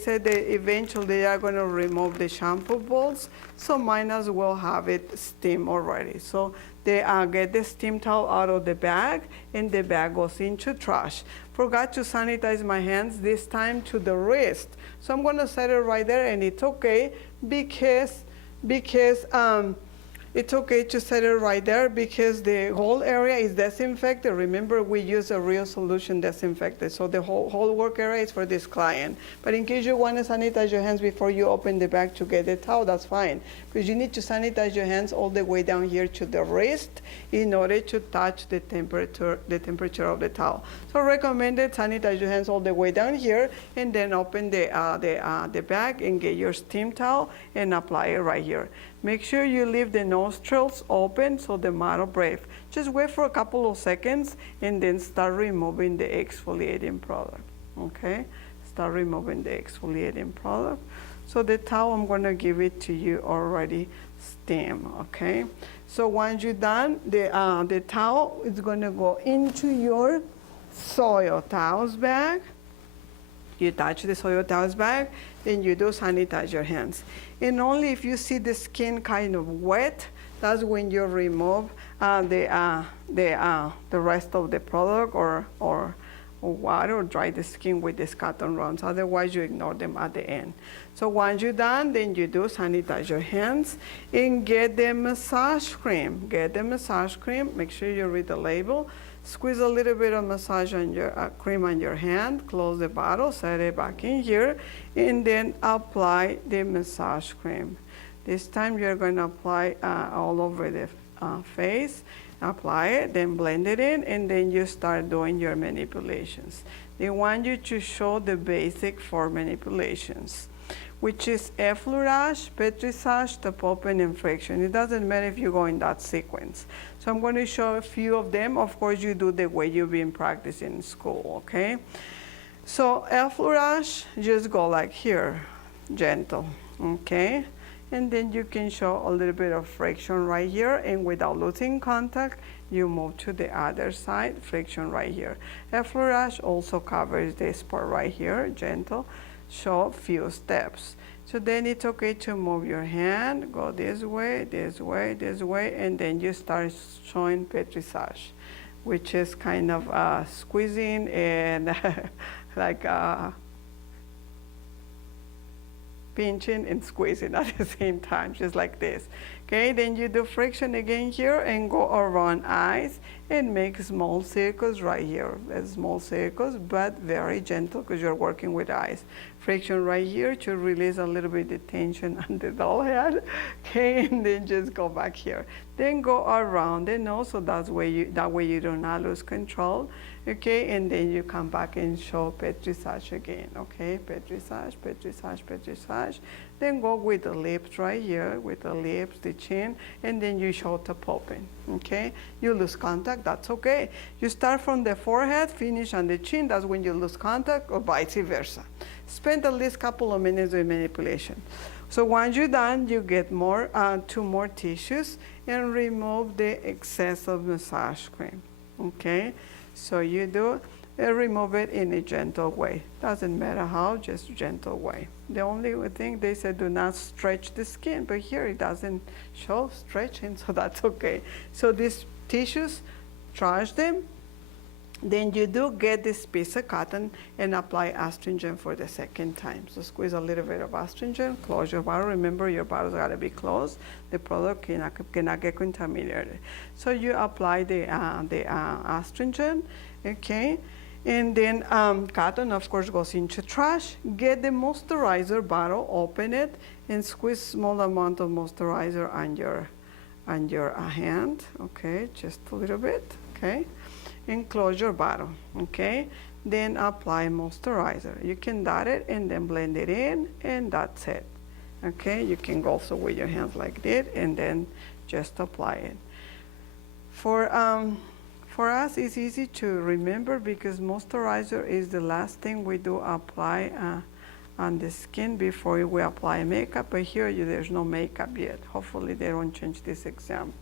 said that eventually they are going to remove the shampoo balls, so might as well have it steam already. So they get the steam towel out of the bag, and the bag goes into trash. Forgot to sanitize my hands this time to the wrist. So I'm going to set it right there, and it's okay because it's okay to set it right there because the whole area is disinfected. Remember, we use a real solution disinfectant, so the whole work area is for this client. But in case you want to sanitize your hands before you open the bag to get the towel, that's fine, because you need to sanitize your hands all the way down here to the wrist in order to touch the temperature of the towel. So recommended sanitize your hands all the way down here, and then open the bag and get your steam towel and apply it right here. Make sure you leave the nostrils open so the model breathes. Just wait for a couple of seconds and then start removing the exfoliating product, okay? Start removing the exfoliating product. So the towel, I'm gonna give it to you already steam, okay? So once you're done, the towel is gonna go into your soil towels bag. You touch the soil towels bag, then you do sanitize your hands. And only if you see the skin kind of wet, that's when you remove the rest of the product or water, or dry the skin with these cotton rounds. Otherwise, you ignore them at the end. So once you're done, then you do sanitize your hands and get the massage cream. Get the massage cream. Make sure you read the label. Squeeze a little bit of massage on your cream on your hand, close the bottle, set it back in here, and then apply the massage cream. This time you're going to apply all over the face. Apply it, then blend it in, and then you start doing your manipulations. They want you to show the basic 4 manipulations, which is effleurage, pétrissage, top open, and friction. It doesn't matter if you go in that sequence. So I'm going to show a few of them. Of course, you do the way you've been practicing in school, okay? So effleurage, just go like here, gentle, okay? And then you can show a little bit of friction right here, and without losing contact, you move to the other side, friction right here. Effleurage also covers this part right here, gentle, show few steps. So then it's okay to move your hand, go this way, this way, this way, and then you start showing pétrissage, which is kind of squeezing and like pinching and squeezing at the same time, just like this. Okay, then you do friction again here and go around eyes and make small circles right here. Small circles, but very gentle because you're working with eyes. Friction right here to release a little bit of tension on the doll head. Okay, and then just go back here. Then go around the nose, so that way you do not lose control. Okay, and then you come back and show pétrissage again. Okay, pétrissage, pétrissage, pétrissage. Then go with the lips right here, with the lips, the chin, and then you show top open. Okay, you lose contact, that's okay. You start from the forehead, finish on the chin, that's when you lose contact, or vice versa. Spend at least a couple of minutes with manipulation. So once you're done, you get 2 more tissues and remove the excess of massage cream. Okay, so you do remove it in a gentle way. Doesn't matter how, just gentle way. The only thing they said, do not stretch the skin, but here it doesn't show stretching, so that's okay. So these tissues, trash them. Then you do get this piece of cotton and apply astringent for the second time. So squeeze a little bit of astringent, close your bottle. Remember, your bottle's gotta be closed. The product cannot get contaminated. So you apply the astringent, okay? And then cotton, of course, goes into trash. Get the moisturizer bottle, open it, and squeeze small amount of moisturizer on your hand, okay? Just a little bit, okay? And close your bottle, okay? Then apply moisturizer. You can dot it and then blend it in, and that's it, okay? You can go also with your hands like this, and then just apply it. For us, it's easy to remember because moisturizer is the last thing we do apply on the skin before we apply makeup, but here there's no makeup yet. Hopefully they don't change this exam.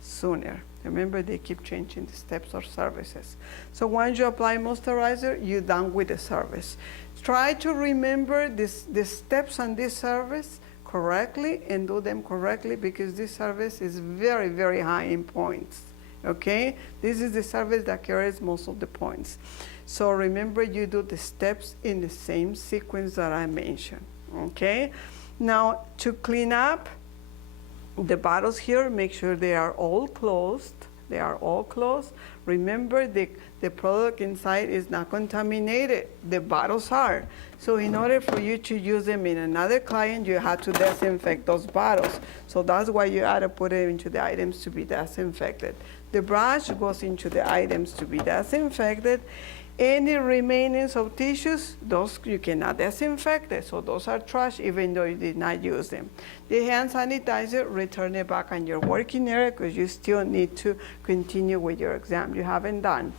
sooner. Remember, they keep changing the steps or services. So once you apply moisturizer, you're done with the service. Try to remember the steps on this service correctly and do them correctly, because this service is very, very high in points. Okay? This is the service that carries most of the points. So remember, you do the steps in the same sequence that I mentioned. Okay? Now, to clean up the bottles here, make sure they are all closed. They are all closed. Remember, the product inside is not contaminated. The bottles are. So in order for you to use them in another client, you have to disinfect those bottles. So that's why you ought to put it into the items to be disinfected. The brush goes into the items to be disinfected. Any remainings of tissues, those you cannot disinfect it. So those are trash even though you did not use them. The hand sanitizer, return it back on your working area, because you still need to continue with your exam. You haven't done.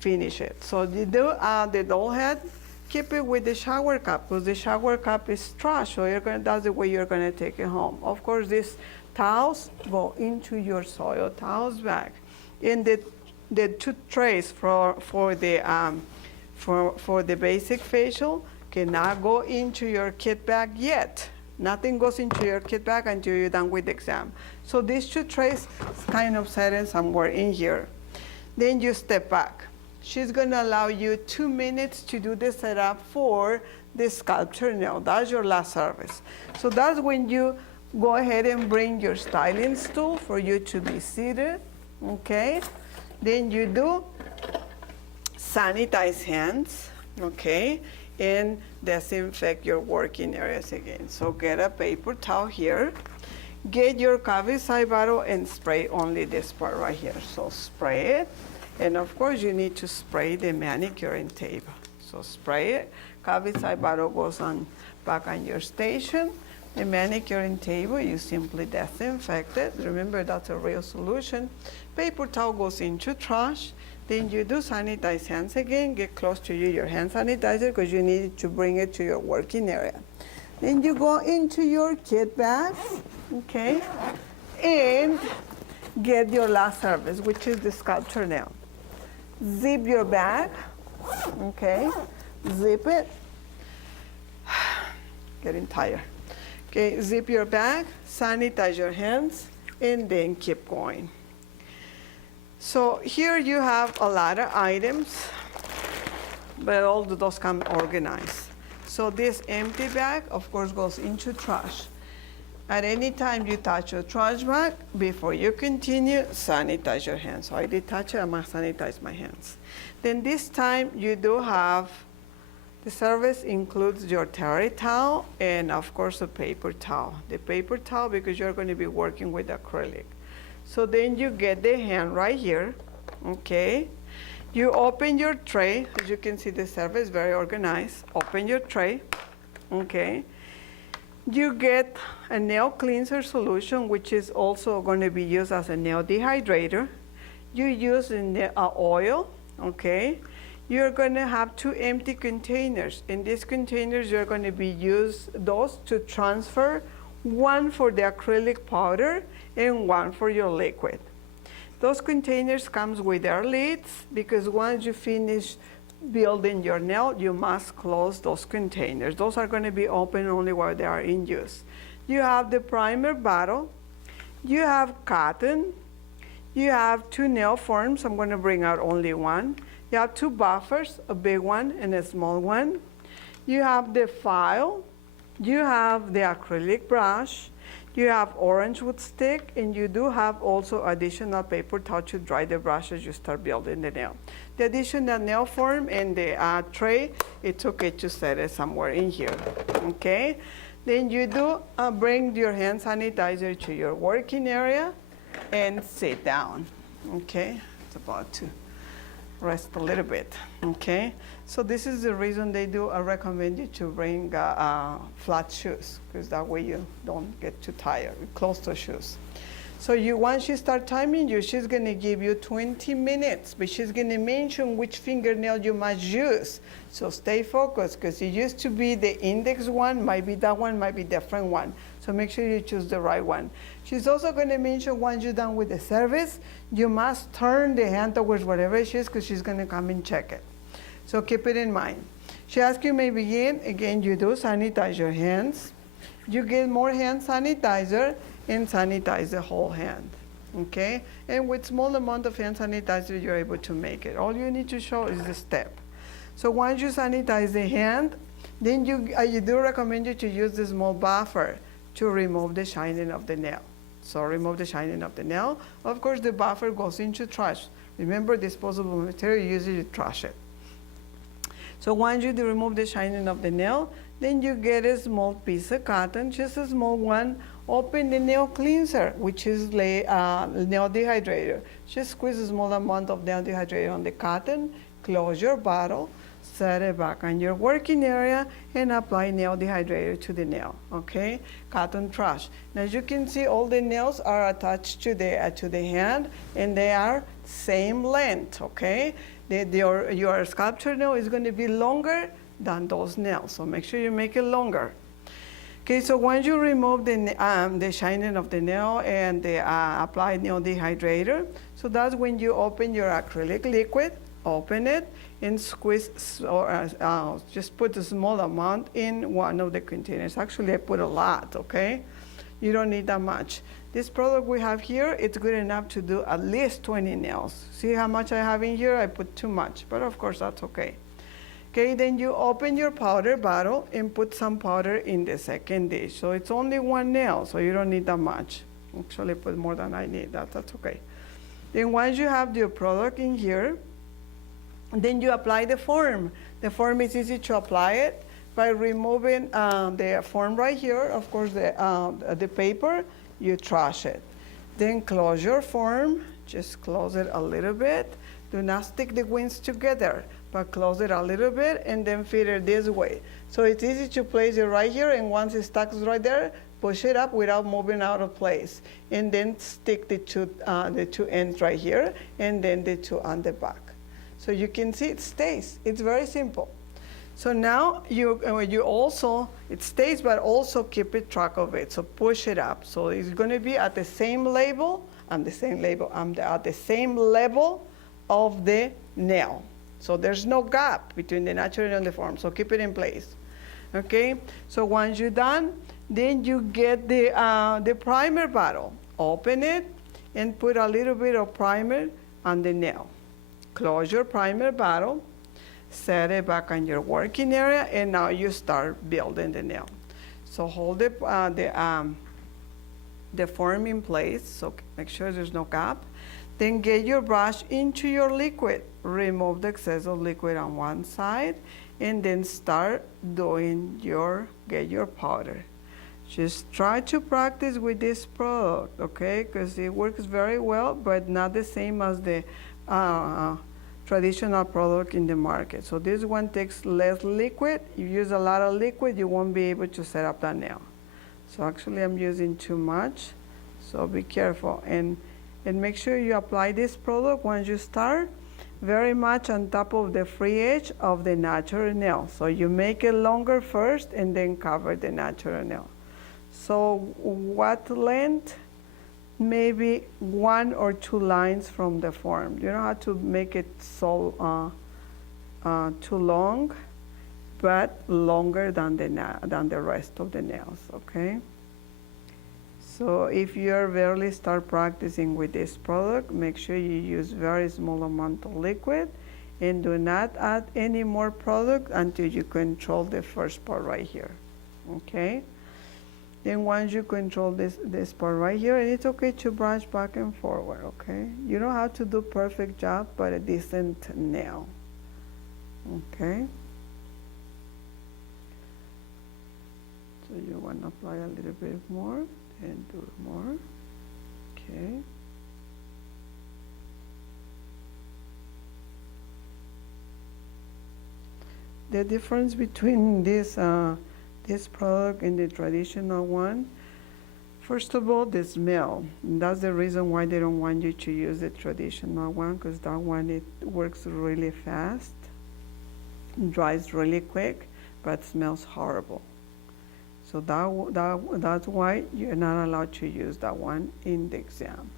Finish it. So the doll head, keep it with the shower cup, because the shower cup is trash. So that's the way you're going to take it home. Of course, these towels go into your soil towels bag. And the two trays for the basic facial cannot go into your kit bag yet. Nothing goes into your kit bag until you're done with the exam. So these two trays kind of set in somewhere in here. Then you step back. She's gonna allow you 2 minutes to do the setup for the sculpture nail. That's your last service. So that's when you go ahead and bring your styling stool for you to be seated, okay? Then you do sanitize hands, okay? And disinfect your working areas again. So get a paper towel here. Get your Cavi bottle and spray only this part right here. So spray it. And of course you need to spray the manicuring tape. So spray it. Cavi bottle goes on back on your station. The manicuring table, you simply disinfect it. Remember, that's a real solution. Paper towel goes into trash. Then you do sanitize hands again. Get close to you, your hand sanitizer, because you need to bring it to your working area. Then you go into your kit bag, okay? And get your last service, which is the sculpture nail. Zip your bag, okay? Zip it. Getting tired. Okay, zip your bag, sanitize your hands, and then keep going. So here you have a lot of items, but all of those come organized. So this empty bag, of course, goes into trash. At any time you touch your trash bag, before you continue, sanitize your hands. So I did touch it, I must sanitize my hands. Then this time you do have, the service includes your terry towel and of course a paper towel. The paper towel because you're going to be working with acrylic. So then you get the hand right here, okay? You open your tray, as you can see the service very organized. Open your tray, okay? You get a nail cleanser solution, which is also going to be used as a nail dehydrator. You use oil, okay? You're going to have 2 empty containers. In these containers, you're going to be use those to transfer, one for the acrylic powder and one for your liquid. Those containers comes with their lids, because once you finish building your nail, you must close those containers. Those are going to be open only while they are in use. You have the primer bottle. You have cotton. You have 2 nail forms. I'm going to bring out only one. You have 2 buffers, a big one and a small one. You have the file. You have the acrylic brush. You have orange wood stick, and you do have also additional paper towel to dry the brush as you start building the nail. The additional nail form and the tray, it's okay to set it somewhere in here, okay? Then you do bring your hand sanitizer to your working area and sit down, okay? It's about to rest a little bit, okay? So this is the reason they do recommend you to bring flat shoes, because that way you don't get too tired, closed-toe shoes. So once she start timing you, she's going to give you 20 minutes, but she's going to mention which fingernail you must use. So stay focused, because it used to be the index one, might be that one, might be different one. So make sure you choose the right one. She's also going to mention once you're done with the service, you must turn the hand towards whatever it is, because she's going to come and check it. So keep it in mind. She asks you may begin. Again, you do sanitize your hands. You get more hand sanitizer and sanitize the whole hand. Okay? And with small amount of hand sanitizer, you're able to make it. All you need to show is the step. So once you sanitize the hand, then you do recommend you to use the small buffer to remove the shining of the nail. So remove the shining of the nail. Of course, the buffer goes into trash. Remember, disposable material, usually trash it. So once you remove the shining of the nail, then you get a small piece of cotton, just a small one. Open the nail cleanser, which is nail dehydrator. Just squeeze a small amount of nail dehydrator on the cotton, close your bottle, set it back on your working area, and apply nail dehydrator to the nail, okay? Cotton trash. Now, as you can see, all the nails are attached to the hand, and they are same length, okay? Your sculpture nail is going to be longer than those nails, so make sure you make it longer. Okay, so once you remove the shining of the nail and the applied nail dehydrator, so that's when you open your acrylic liquid, open it, and squeeze, or just put a small amount in one of the containers. Actually, I put a lot, okay? You don't need that much. This product we have here, it's good enough to do at least 20 nails. See how much I have in here? I put too much, but of course that's okay. Okay, then you open your powder bottle and put some powder in the second dish. So it's only one nail, so you don't need that much. Actually, put more than I need. That's okay. Then once you have your product in here, then you apply the form. The form is easy to apply it by removing the form right here. Of course, the paper, you trash it. Then close your form. Just close it a little bit. Do not stick the wings together, but close it a little bit and then feed it this way. So it's easy to place it right here, and once it stuck right there, push it up without moving out of place. And then stick the two ends right here, and then the two on the back. So you can see it stays. It's very simple. So now you also, it stays, but also keep it track of it. So push it up. So it's going to be at the same level, at the same level of the nail. So there's no gap between the natural and the form. So keep it in place. Okay. So once you're done, then you get the primer bottle. Open it and put a little bit of primer on the nail. Close your primer bottle, set it back on your working area, and now you start building the nail. So hold the form in place, so make sure there's no gap. Then get your brush into your liquid. Remove the excess of liquid on one side, and then start get your powder. Just try to practice with this product, okay? Because it works very well, but not the same as the traditional product in the market. So this one takes less liquid. If you use a lot of liquid, you won't be able to set up that nail. So actually I'm using too much, so be careful. And make sure you apply this product once you start very much on top of the free edge of the natural nail. So you make it longer first and then cover the natural nail. So what length? Maybe 1 or 2 lines from the form. You don't have to make it so too long, but longer than the rest of the nails, okay? So if you're barely start practicing with this product, make sure you use very small amount of liquid and do not add any more product until you control the first part right here, okay? Then once you control this part right here, and it's okay to brush back and forward, okay? You don't have to do perfect job, but a decent nail, okay? So you want to apply a little bit more and do more, okay? The difference between this product and the traditional one, First of all, the smell. That's the reason why they don't want you to use the traditional one, because that one, it works really fast, dries really quick, but smells horrible. So that's why you're not allowed to use that one in the exam.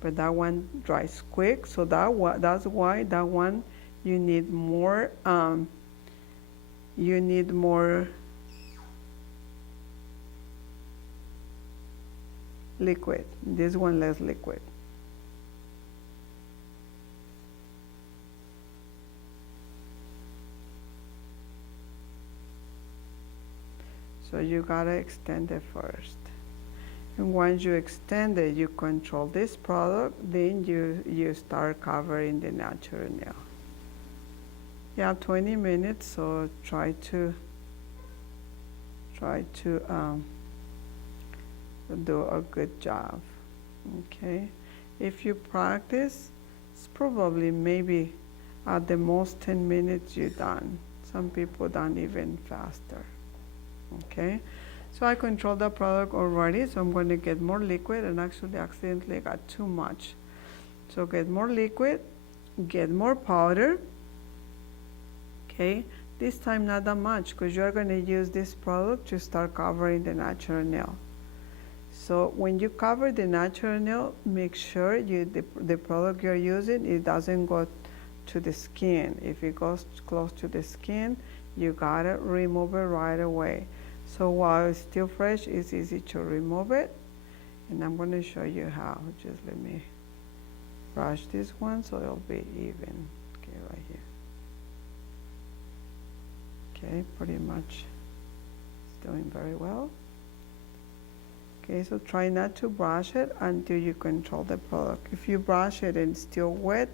But that one dries quick, so that's why that one you need more liquid. This one less liquid. So you gotta extend it first. And once you extend it, you control this product, then you start covering the natural nail. Yeah, 20 minutes, so try to do a good job, okay? If you practice, it's probably maybe at the most 10 minutes you're done. Some people done even faster, okay? So I control the product already, so I'm going to get more liquid, and actually accidentally got too much. So get more liquid, get more powder, okay? This time not that much, because you're going to use this product to start covering the natural nail. So when you cover the natural nail, make sure the product you're using, it doesn't go to the skin. If it goes close to the skin, you gotta remove it right away. So while it's still fresh, it's easy to remove it. And I'm gonna show you how. Just let me brush this one so it'll be even. Okay, right here. Okay, pretty much it's doing very well. Okay, so try not to brush it until you control the product. If you brush it and it's still wet,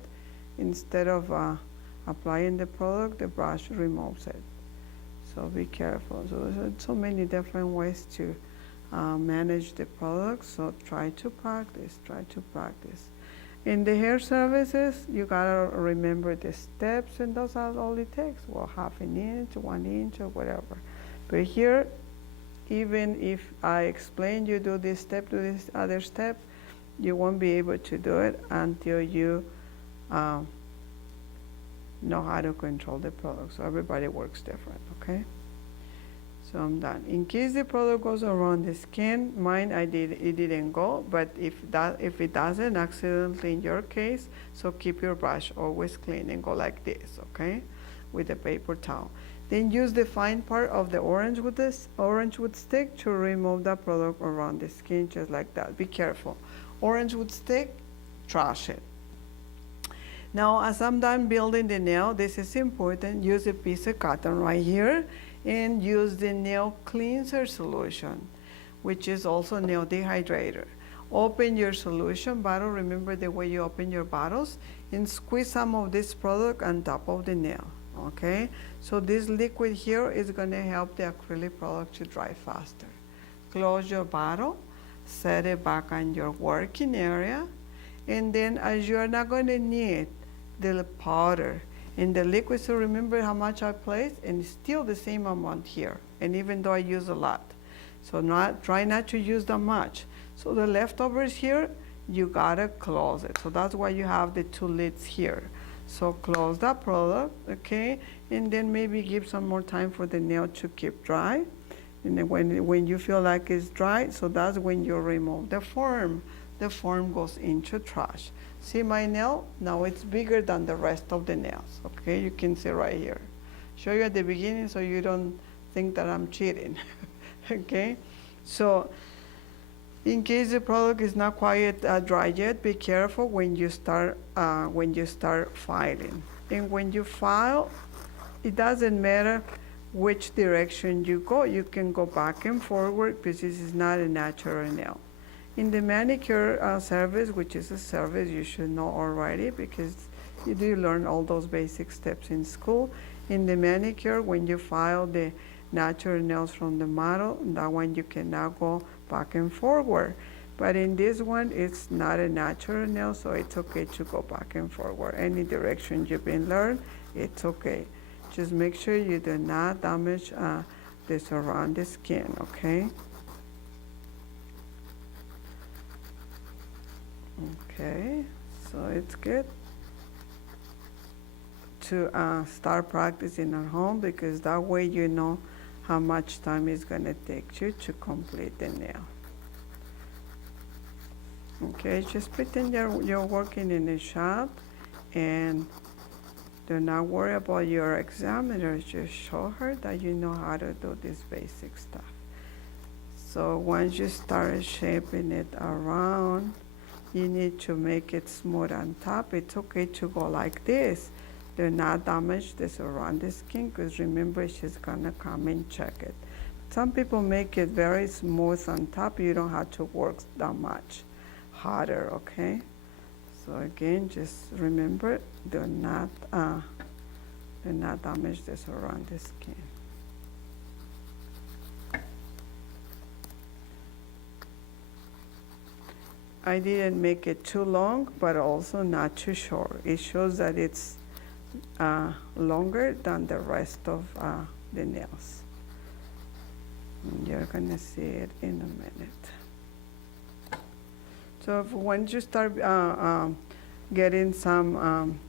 instead of applying the product, the brush removes it. So be careful. So there's so many different ways to manage the product, so try to practice, In the hair services, you gotta remember the steps, and those are all it takes. Well, half an inch, 1 inch, or whatever. But here, even if I explain you do this step, do this other step, you won't be able to do it until you know how to control the product. So everybody works different, okay? So I'm done. In case the product goes around the skin, mine it didn't go, but if it doesn't accidentally in your case, so keep your brush always clean and go like this, okay? With a paper towel. Then use the fine part of the orange wood stick to remove the product around the skin, just like that. Be careful. Orange wood stick, trash it. Now, as I'm done building the nail, this is important. Use a piece of cotton right here and use the nail cleanser solution, which is also nail dehydrator. Open your solution bottle, remember the way you open your bottles, and squeeze some of this product on top of the nail. Okay, so this liquid here is going to help the acrylic product to dry faster. Close your bottle, set it back on your working area, and then as you're not going to need the powder and the liquid, so remember how much I placed, and it's still the same amount here, and even though I use a lot. So try not to use that much. So the leftovers here, you gotta close it. So that's why you have the 2 lids here. So close that product, okay? And then maybe give some more time for the nail to keep dry. And then when you feel like it's dry, so that's when you remove the foam. The foam goes into trash. See my nail? Now it's bigger than the rest of the nails, okay? You can see right here. Show you at the beginning so you don't think that I'm cheating, okay? So in case the product is not quite dry yet, be careful when you start filing. And when you file, it doesn't matter which direction you go. You can go back and forward because this is not a natural nail. In the manicure service, which is a service you should know already because you do learn all those basic steps in school. In the manicure, when you file the natural nails from the model, that one you can now go back and forward. But in this one, it's not a natural nail, so it's okay to go back and forward. Any direction you've been learned, it's okay. Just make sure you do not damage the surrounding skin, okay? Okay, so it's good to start practicing at home, because that way you know how much time it's going to take you to complete the nail. Okay, just pretend you're working in a shop, and do not worry about your examiner. Just show her that you know how to do this basic stuff. So once you start shaping it around, you need to make it smooth on top. It's okay to go like this. Do not damage the surrounding skin, because remember, she's gonna come and check it. Some people make it very smooth on top. You don't have to work that much harder, okay? So again, just remember, do not damage the surrounding skin. I didn't make it too long, but also not too short. It shows that it's longer than the rest of the nails. And you're gonna see it in a minute. So once you start getting some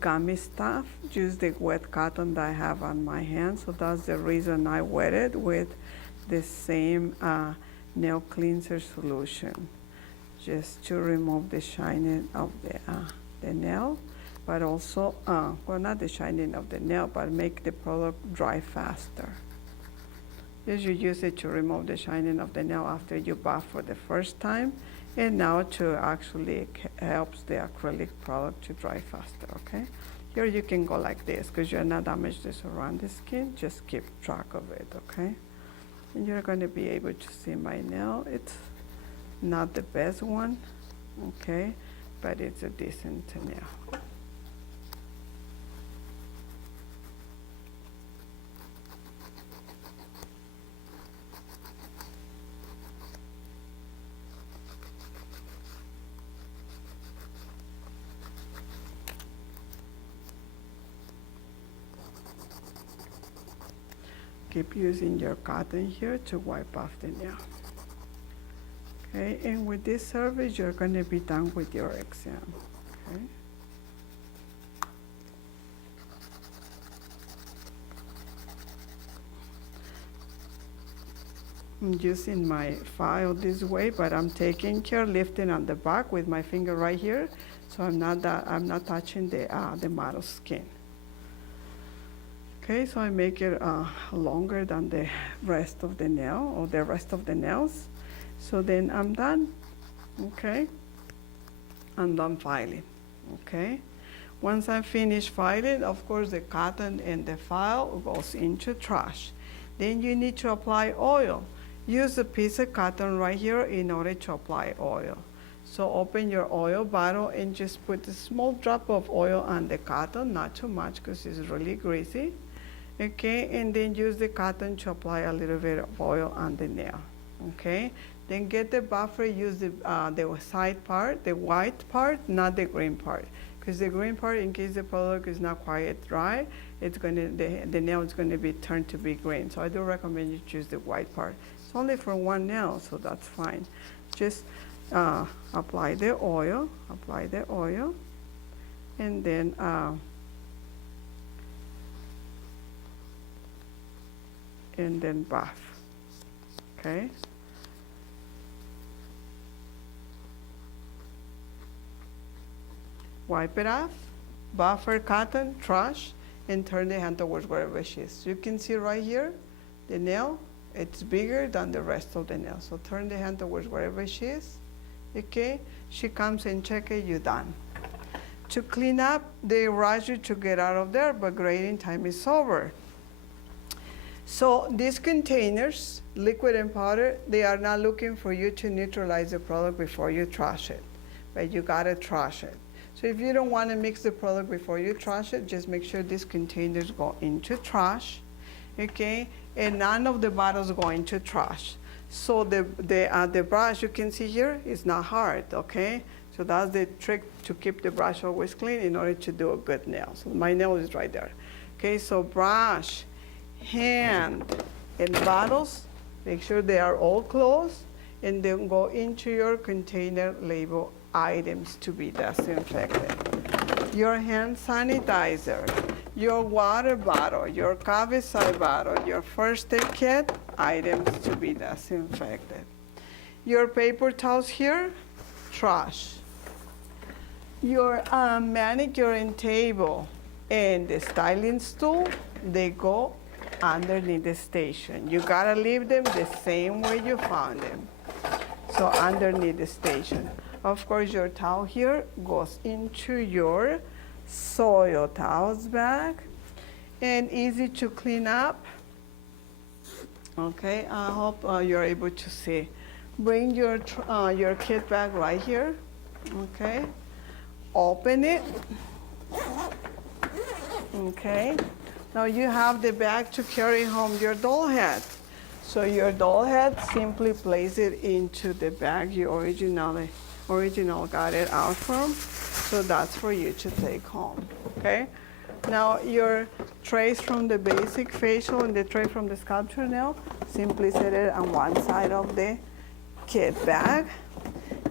gummy stuff, use the wet cotton that I have on my hand. So that's the reason I wet it with the same nail cleanser solution, just to remove the shining of the nail, but also, well, not the shining of the nail, but make the product dry faster. Just you use it to remove the shining of the nail after you buff for the first time, and now to actually helps the acrylic product to dry faster, okay? Here you can go like this, because you're not damaging the surrounding skin. Just keep track of it, okay? And you're going to be able to see my nail. It's not the best one, okay, but it's a decent nail. Keep using your cotton here to wipe off the nail. Okay, and with this service, you're going to be done with your exam. Okay. I'm using my file this way, but I'm taking care, lifting on the back with my finger right here, so I'm not touching the model skin. Okay, so I make it longer than the rest of the nail, or the rest of the nails. So then I'm done, okay? I'm done filing, okay? Once I finish filing, of course, the cotton and the file goes into trash. Then you need to apply oil. Use a piece of cotton right here in order to apply oil. So open your oil bottle and just put a small drop of oil on the cotton, not too much because it's really greasy. Okay, and then use the cotton to apply a little bit of oil on the nail. Okay, then get the buffer, use the side part, the white part, not the green part. Because the green part, in case the product is not quite dry, it's the nail is going to be turned to be green. So I do recommend you choose the white part. It's only for one nail, so that's fine. Just apply the oil, and then buff, okay? Wipe it off, buffer cotton, trash, and turn the hand towards wherever she is. You can see right here, the nail, it's bigger than the rest of the nail. So turn the hand towards wherever she is, okay? She comes and check it, you're done. To clean up, they rush you to get out of there, but grading time is over. So these containers, liquid and powder, they are not looking for you to neutralize the product before you trash it, but you gotta trash it. So if you don't wanna mix the product before you trash it, just make sure these containers go into trash, okay? And none of the bottles go into trash. So the brush you can see here is not hard, okay? So that's the trick to keep the brush always clean in order to do a good nail. So my nail is right there. Okay, so brush, hand, and bottles, make sure they are all closed, and then go into your container label items to be disinfected. Your hand sanitizer, your water bottle, your Coviside bottle, your first aid kit, items to be disinfected. Your paper towels here, trash. Your manicuring table and the styling stool, they go underneath the station. You gotta leave them the same way you found them. So underneath the station. Of course, your towel here goes into your soil towels bag, and easy to clean up. Okay, I hope you're able to see. Bring your kit bag right here. Okay, open it. Okay, now you have the bag to carry home your doll head. So your doll head, simply place it into the bag you original got it out from. So that's for you to take home, okay? Now your trays from the basic facial and the tray from the sculpture nail, simply set it on one side of the kit bag.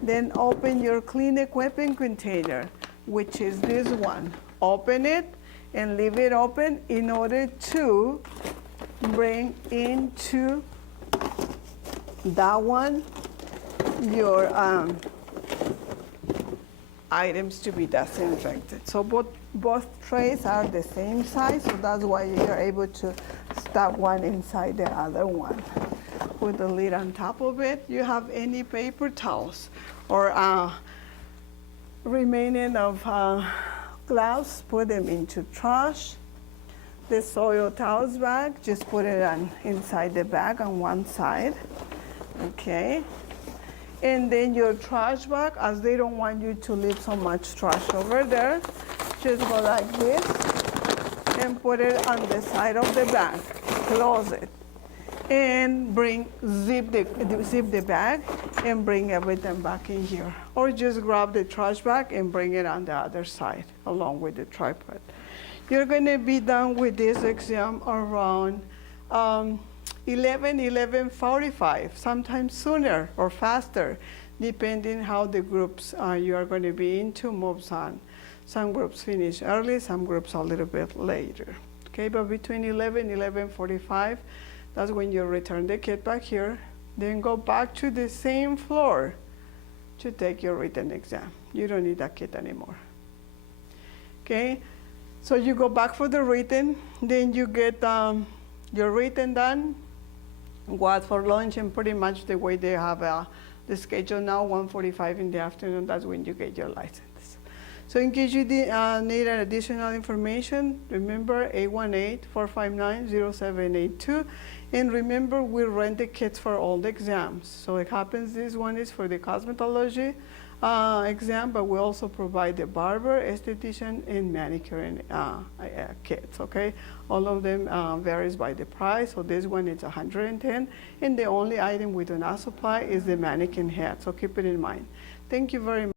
Then open your clean equipment container, which is this one. Open it and leave it open in order to bring into that one your items to be disinfected. So both trays are the same size, so that's why you're able to stack one inside the other one. With the lid on top of it, you have any paper towels or remaining of gloves, put them into trash. The soil towels bag, just put it inside the bag on one side, okay? And then your trash bag, as they don't want you to leave so much trash over there, just go like this and put it on the side of the bag, close it, and zip the bag and bring everything back in here. Or just grab the trash bag and bring it on the other side along with the tripod. You're gonna be done with this exam around 11:45, sometimes sooner or faster, depending how the groups you are going to be into moves on. Some groups finish early, some groups a little bit later. Okay, but between 11:45, that's when you return the kit back here, then go back to the same floor to take your written exam. You don't need that kit anymore. Okay, so you go back for the written, then you get your written done, go out for lunch, and pretty much the way they have the schedule now, 1:45 in the afternoon, that's when you get your license. So in case you need additional information, remember 818-459-0782. And remember, we rent the kits for all the exams. So it happens this one is for the cosmetology exam, but we also provide the barber, esthetician, and manicuring kits, okay? All of them varies by the price. So this one is $110, and the only item we do not supply is the mannequin head, so keep it in mind. Thank you very much.